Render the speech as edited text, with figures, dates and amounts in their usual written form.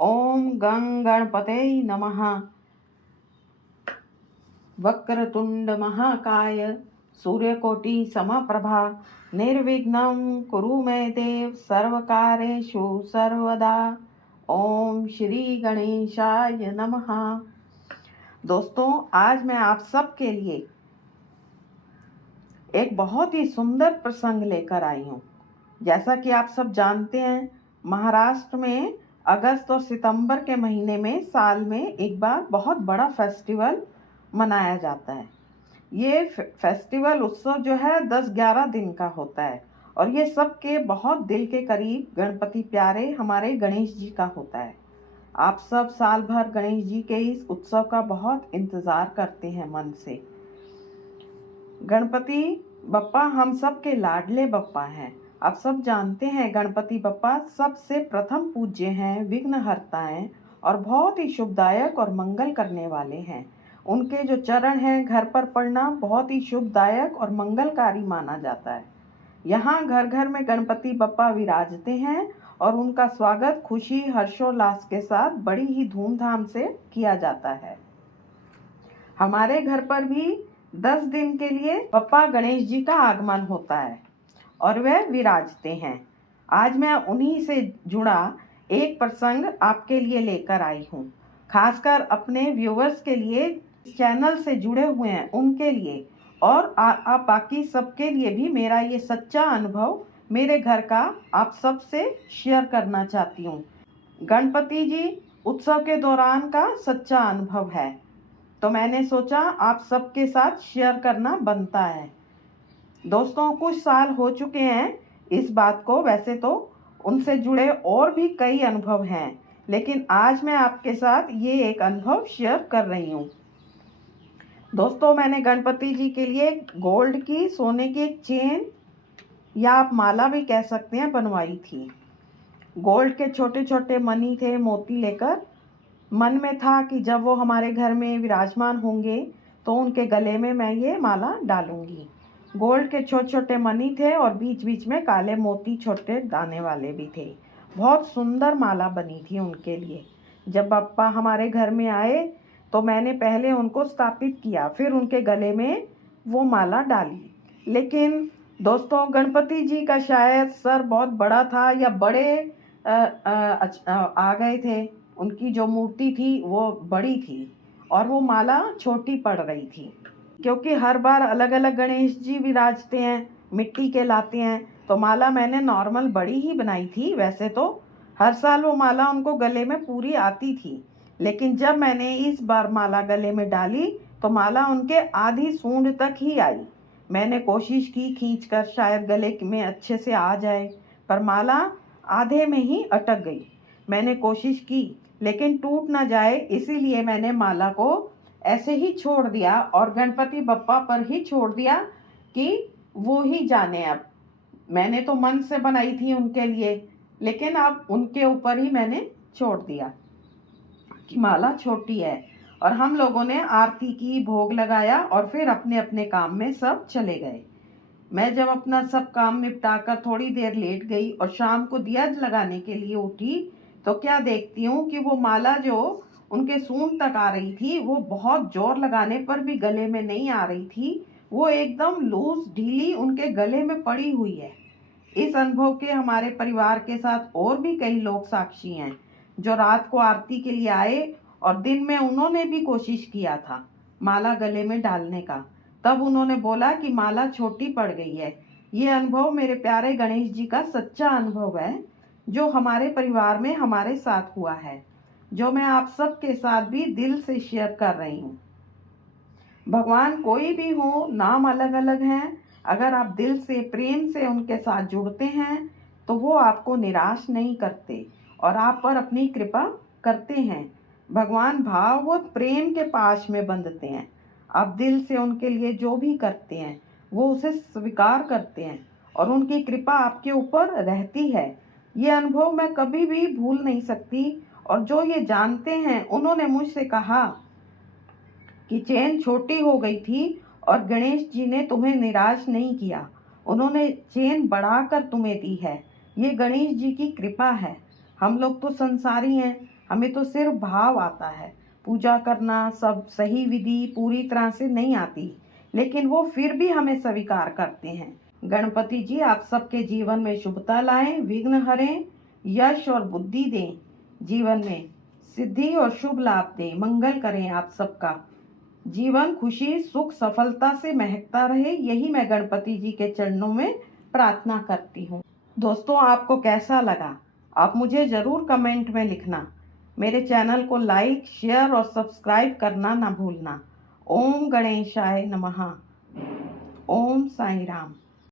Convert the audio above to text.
ओम गं गणपते नमः। वक्रतुंड महाकाय सूर्यकोटि समप्रभा निर्विघ्नं कुरु मे देव सर्वकार्येषु सर्वदा। ओम श्री गणेशाय नमः। दोस्तों, आज मैं आप सबके लिए एक बहुत ही सुंदर प्रसंग लेकर आई हूँ। जैसा कि आप सब जानते हैं, महाराष्ट्र में अगस्त और सितंबर के महीने में साल में एक बार बहुत बड़ा फेस्टिवल मनाया जाता है। ये फेस्टिवल उत्सव जो है 10-11 दिन का होता है और ये सबके बहुत दिल के करीब गणपति प्यारे हमारे गणेश जी का होता है। आप सब साल भर गणेश जी के इस उत्सव का बहुत इंतजार करते हैं मन से। गणपति बप्पा हम सब के लाडले बप्पा हैं। आप सब जानते हैं गणपति बप्पा सबसे प्रथम पूज्य हैं, विघ्नहर्ता हैं और बहुत ही शुभदायक और मंगल करने वाले हैं। उनके जो चरण हैं घर पर पड़ना बहुत ही शुभदायक और मंगलकारी माना जाता है। यहाँ घर घर में गणपति बप्पा विराजते हैं और उनका स्वागत खुशी हर्षोल्लास के साथ बड़ी ही धूमधाम से किया जाता है। हमारे घर पर भी 10 दिन के लिए बप्पा गणेश जी का आगमन होता है और वह विराजते हैं। आज मैं उन्हीं से जुड़ा एक प्रसंग आपके लिए लेकर आई हूँ, खासकर अपने व्यूवर्स के लिए, चैनल से जुड़े हुए हैं उनके लिए और आप बाकी सबके लिए भी मेरा ये सच्चा अनुभव मेरे घर का आप सबसे शेयर करना चाहती हूँ। गणपति जी उत्सव के दौरान का सच्चा अनुभव है, तो मैंने सोचा आप सबके साथ शेयर करना बनता है। दोस्तों, कुछ साल हो चुके हैं इस बात को, वैसे तो उनसे जुड़े और भी कई अनुभव हैं, लेकिन आज मैं आपके साथ ये एक अनुभव शेयर कर रही हूँ। दोस्तों, मैंने गणपति जी के लिए गोल्ड की, सोने की एक चेन या आप माला भी कह सकते हैं, बनवाई थी। गोल्ड के छोटे छोटे मनी थे, मोती लेकर मन में था कि जब वो हमारे घर में विराजमान होंगे तो उनके गले में मैं ये माला डालूंगी। गोल्ड के छोटे छोटे मनी थे और बीच बीच में काले मोती छोटे दाने वाले भी थे। बहुत सुंदर माला बनी थी उनके लिए। जब बप्पा हमारे घर में आए तो मैंने पहले उनको स्थापित किया, फिर उनके गले में वो माला डाली। लेकिन दोस्तों, गणपति जी का शायद सर बहुत बड़ा था या बड़े आ गए थे। उनकी जो मूर्ति थी वो बड़ी थी और वो माला छोटी पड़ रही थी, क्योंकि हर बार अलग अलग गणेश जी विराजते हैं, मिट्टी के लाते हैं, तो माला मैंने नॉर्मल बड़ी ही बनाई थी। वैसे तो हर साल वो माला उनको गले में पूरी आती थी, लेकिन जब मैंने इस बार माला गले में डाली तो माला उनके आधी सूंड तक ही आई। मैंने कोशिश की खींचकर शायद गले में अच्छे से आ जाए, पर माला आधे में ही अटक गई। मैंने कोशिश की लेकिन टूट ना जाए, इसीलिए मैंने माला को ऐसे ही छोड़ दिया और गणपति बप्पा पर ही छोड़ दिया कि वो ही जाने। अब मैंने तो मन से बनाई थी उनके लिए, लेकिन अब उनके ऊपर ही मैंने छोड़ दिया कि माला छोटी है। और हम लोगों ने आरती की, भोग लगाया और फिर अपने अपने काम में सब चले गए। मैं जब अपना सब काम निपटाकर थोड़ी देर लेट गई और शाम को दिया लगाने के लिए उठी तो क्या देखती हूँ कि वो माला जो उनके सूंड तक आ रही थी वो बहुत जोर लगाने पर भी गले में नहीं आ रही थी। वो एकदम लूज ढीली उनके गले में पड़ी हुई है। इस अनुभव के हमारे परिवार के साथ और भी कई लोग साक्षी हैं, जो रात को आरती के लिए आए और दिन में उन्होंने भी कोशिश किया था माला गले में डालने का। तब उन्होंने बोला कि माला छोटी पड़ गई है। ये अनुभव मेरे प्यारे गणेश जी का सच्चा अनुभव है, जो हमारे परिवार में हमारे साथ हुआ है, जो मैं आप सबके साथ भी दिल से शेयर कर रही हूँ। भगवान कोई भी हो, नाम अलग अलग हैं, अगर आप दिल से प्रेम से उनके साथ जुड़ते हैं तो वो आपको निराश नहीं करते और आप पर अपनी कृपा करते हैं। भगवान भाव व प्रेम के पाश में बंधते हैं। आप दिल से उनके लिए जो भी करते हैं वो उसे स्वीकार करते हैं और उनकी कृपा आपके ऊपर रहती है। ये अनुभव मैं कभी भी भूल नहीं सकती। और जो ये जानते हैं उन्होंने मुझसे कहा कि चेन छोटी हो गई थी और गणेश जी ने तुम्हें निराश नहीं किया, उन्होंने चेन बढ़ाकर तुम्हें दी है। ये गणेश जी की कृपा है। हम लोग तो संसारी हैं, हमें तो सिर्फ भाव आता है। पूजा करना सब सही विधि पूरी तरह से नहीं आती, लेकिन वो फिर भी हमें स्वीकार करते हैं। गणपति जी आप सबके जीवन में शुभता लाएं, विघ्न हरें, यश और बुद्धि दें, जीवन में सिद्धि और शुभ लाभ दें, मंगल करें आप सबका। जीवन खुशी सुख सफलता से महकता रहे, यही मैं गणपति जी के चरणों में प्रार्थना करती हूँ। दोस्तों, आपको कैसा लगा आप मुझे ज़रूर कमेंट में लिखना। मेरे चैनल को लाइक शेयर और सब्सक्राइब करना ना भूलना। ओम गणेशाय नमः। ओम साईं राम।